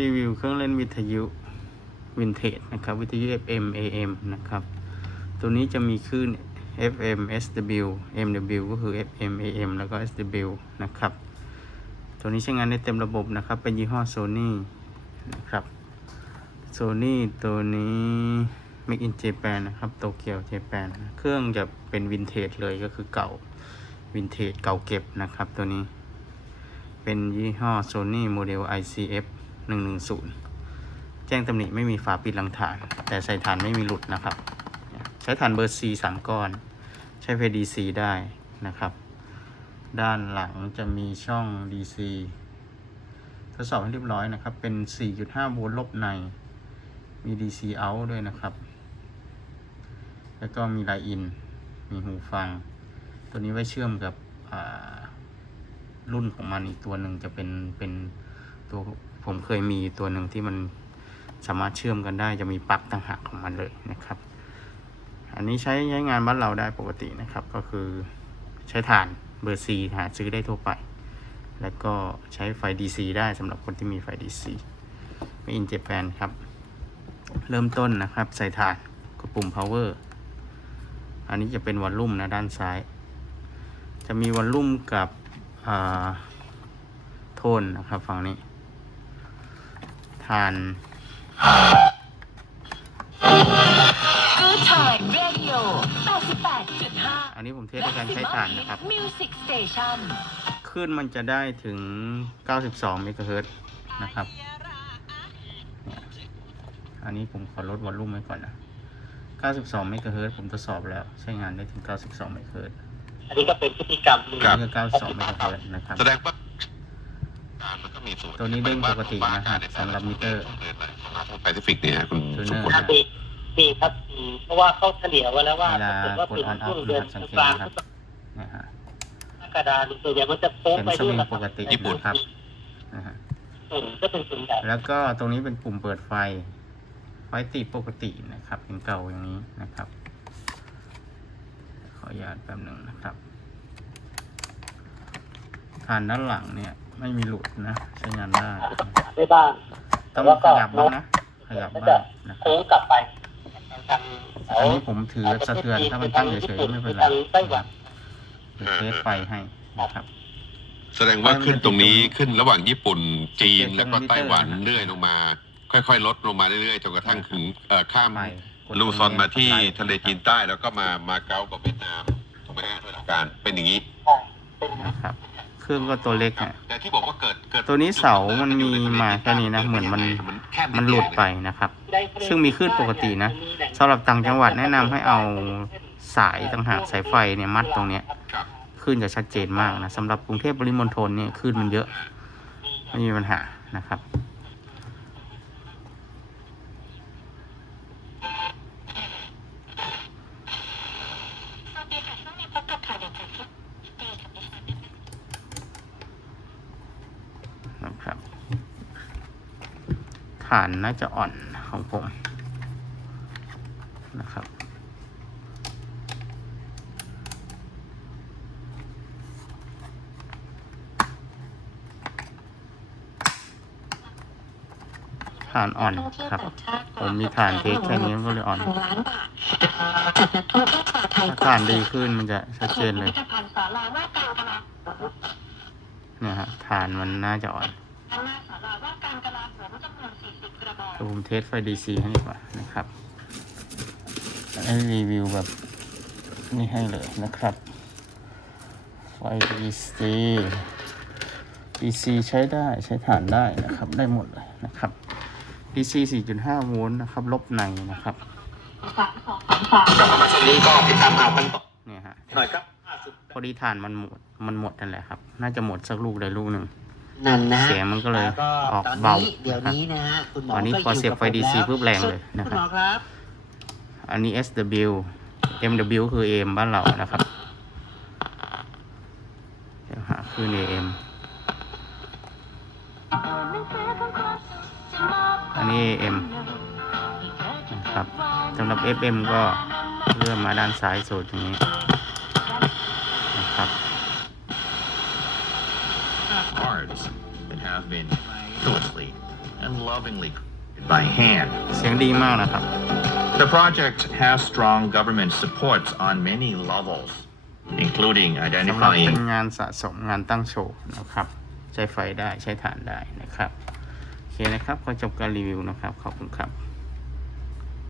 รีวิวเครื่องเล่นวิทยุวินเทจนะครับวิทยุ FM AM นะครับ ตัวนี้จะมีคลื่น FM SW MW ก็คือ FM AM แล้วก็ SW นะครับ ตัวนี้ใช้งานได้เต็มระบบนะครับ เป็นยี่ห้อ Sony นะครับ Sony ตัวนี้ Make in Japan นะครับโตเกียว Japan เครื่องจะเป็นวินเทจเลยก็คือเก่าวินเทจเก่าเก็บนะครับตัวนี้ เป็นยี่ห้อ Sony Model ICF 110 แจ้งตำหนิไม่มีฝาปิดหลังฐาน แต่ใส่ฐานไม่มีหลุดนะครับ ใช้ฐานเบอร์ C 3 ก้อน ใช้ไฟ DC ได้นะครับ ด้านหลังจะมีช่อง DC ทดสอบให้เรียบร้อยนะครับ เป็น 4.5 โวลต์ลบใน มี DC out ด้วยนะครับ แล้วก็มีไลน์อิน มีหูฟัง ตัวนี้ไว้เชื่อมกับรุ่นของมันอีกตัวหนึ่งจะเป็นเป็นตัว ผมเคยมีตัวหนึ่งที่มันสามารถเชื่อมกันได้จะมีปลั๊กต่างหากของมันเลยนะครับ อันนี้ใช้ใช้งานบ้านเราได้ปกตินะครับ ก็คือใช้ถ่านเบอร์ C หาซื้อได้ทั่วไป แล้วก็ใช้ไฟ DC ได้สำหรับคนที่มีไฟ DC ไม่อินเจแปนครับ เริ่มต้นนะครับ ใส่ถ่านกดปุ่ม power อันนี้จะเป็นวอลลุ่มนะด้านซ้าย จะมีวอลลุ่มกับโทนนะครับฝั่งนี้ ถ่าน Good Time Radio 88.5อันนี้ผมเทสด้วยการใช้ถ่านนะครับ Music Station คลื่นมันจะได้ถึง 92 เมกะเฮิรตซ์นะครับเนี่ยอันนี้ผมขอลดวอลลุ่มไว้ก่อนนะ 92 เมกะเฮิรตซ์ผมทดสอบแล้ว ใช้งานได้ถึง 92 เมกะเฮิรตซ์อันนี้ก็เป็นพฤติกรรมหนึ่ง อันนี้ก็92 เมกะเฮิรตซ์นะครับ แสดงว่าการมันก็มีสู ตรตัวนี้เด้งปกตินะฮะสำหรับมิเตอร์ของแปซิฟิกเนี่ยคุณจูเนสุอร์ขุมครับมีมีครับมีเพราะว่าเขาเฉลี่ยไว้แล้วว่าเวลาถ้าเกิดว่าเป็นกด on off ช่วงเดือนนะครับสังเกตกลางนะครับนะฮะกระดาษส่วนใหญ่มันจะโค้งไปเข็มสวิงด้วยปกตินะครับนะฮะอืมก็เป็นส่วนใหญ่แล้วก็ตรงนี้เป็นปุ่มเปิดไฟ ไฟติดปกตินะครับเป็นเก่าอย่างนี้นะครับ ขออนุญาตแป๊บหนึ่งนะครับฐานด้านหลังเนี่ย ไม่มีหลุดนะใช้งานได้ได้บ้างต้องแล้วขก็ยับบ้างนะขยับบ้างนะครับโค้งกลับไปทางอันนี้ผมถือแบบสะเทือนถ้ามันตั้งเฉยๆไม่เป็นไรทางไต้หวันเดี๋ยวเทสไฟให้นะครับแสดงว่าขึ้นตรงนี้ขึ้นระหว่างญี่ปุ่นจีนแล้วก็ไต้หวันเรื่อยลงมา ค่อยๆ ลดลงมาเรื่อยๆจนกระทั่งถึงเอ่อข้ามไฟกดลูซอนมาที่ไฟทะเลจีนใต้แล้วก็มามาเก๊ากับเวียดนามถูกไหมฮะด้วยหลักการเป็นอย่างนี้เป็นนะครับ เครื่องก็ตัวเล็กครับฮะแต่ที่บอกว่าเกิดเกิดตัวนี้เสามันมีมาแค่นี้นะ เหมือนมันแคบมันหลุดไปนะครับได้ซึ่งมีคลื่นปกตินะสำหรับต่างจังหวัดแนะนำให้เอาสายต่างหากสายไฟเนี่ยมัดตรงเนี้ยครับคลื่นจะชัดเจนมากนะสำหรับกรุงเทพปริมณฑลเนี่ยคลื่นมันเยอะไม่มีปัญหานะครับ ครับ ฐานน่าจะอ่อนของผมนะครับ ฐานอ่อนครับ ผมมีฐานเทคแค่นี้มันก็เลยอ่อนล้านบาทจัดนักท่องเที่ยวชาวไทยถ้าฐานดีขึ้นมันจะชัดเจนเลยพิพิธภัณฑ์ศาลาว่าการกลาโหมเนี่ยฮะฐานมันน่าจะอ่อน ด้านหน้าศาลาว่าการกลาโหมจำนวน 40 กระบอกเดี๋ยวผมเทสไฟ DC ให้ดีกว่านะครับให้รีวิวแบบนี่ให้เลยนะครับ ไฟ DC DC ใช้ได้ใช้ฐานได้นะครับ ได้หมดเลยนะครับ DC 4.5 โวลต์นะครับ ลบในนะครับสามสองสามสามกลับมาช่วงนี้ก็ติดตามเอากันต่อเนี่ยฮะหน่อยครับล่าสุดพอดีฐานมันหมด มันหมดนั่นแหละครับ น่าจะหมดสักลูกใดลูกหนึ่ง นั่นนะฮะเสียงมันก็เลยแล้วก็ออกตอนเบานี้เดี๋ยวนี้นะฮะคุณหมอตอนนี้ก็พอเสียบไฟกับผม DC แล้วปุ๊บแรงเลยนะคุณครับหมอครับอันนี้ SW MW คือ AM บ้านเรานะครับเดี๋ยวหาคลื่น AM อันนี้ AM นะครับสำหรับ FM ก็เลื่อนมาด้านซ้ายสุดอย่างนี้ been closely and unlovingly by hand. เสียงดีมากนะครับ The project has strong government support on many levels, including สำหรับเป็น identifying งานสะสมงานตั้งโชว์นะครับ ใช้ไฟได้ใช้ฐานได้นะครับ โอเคนะครับก็จบการรีวิวนะครับ ขอบคุณครับ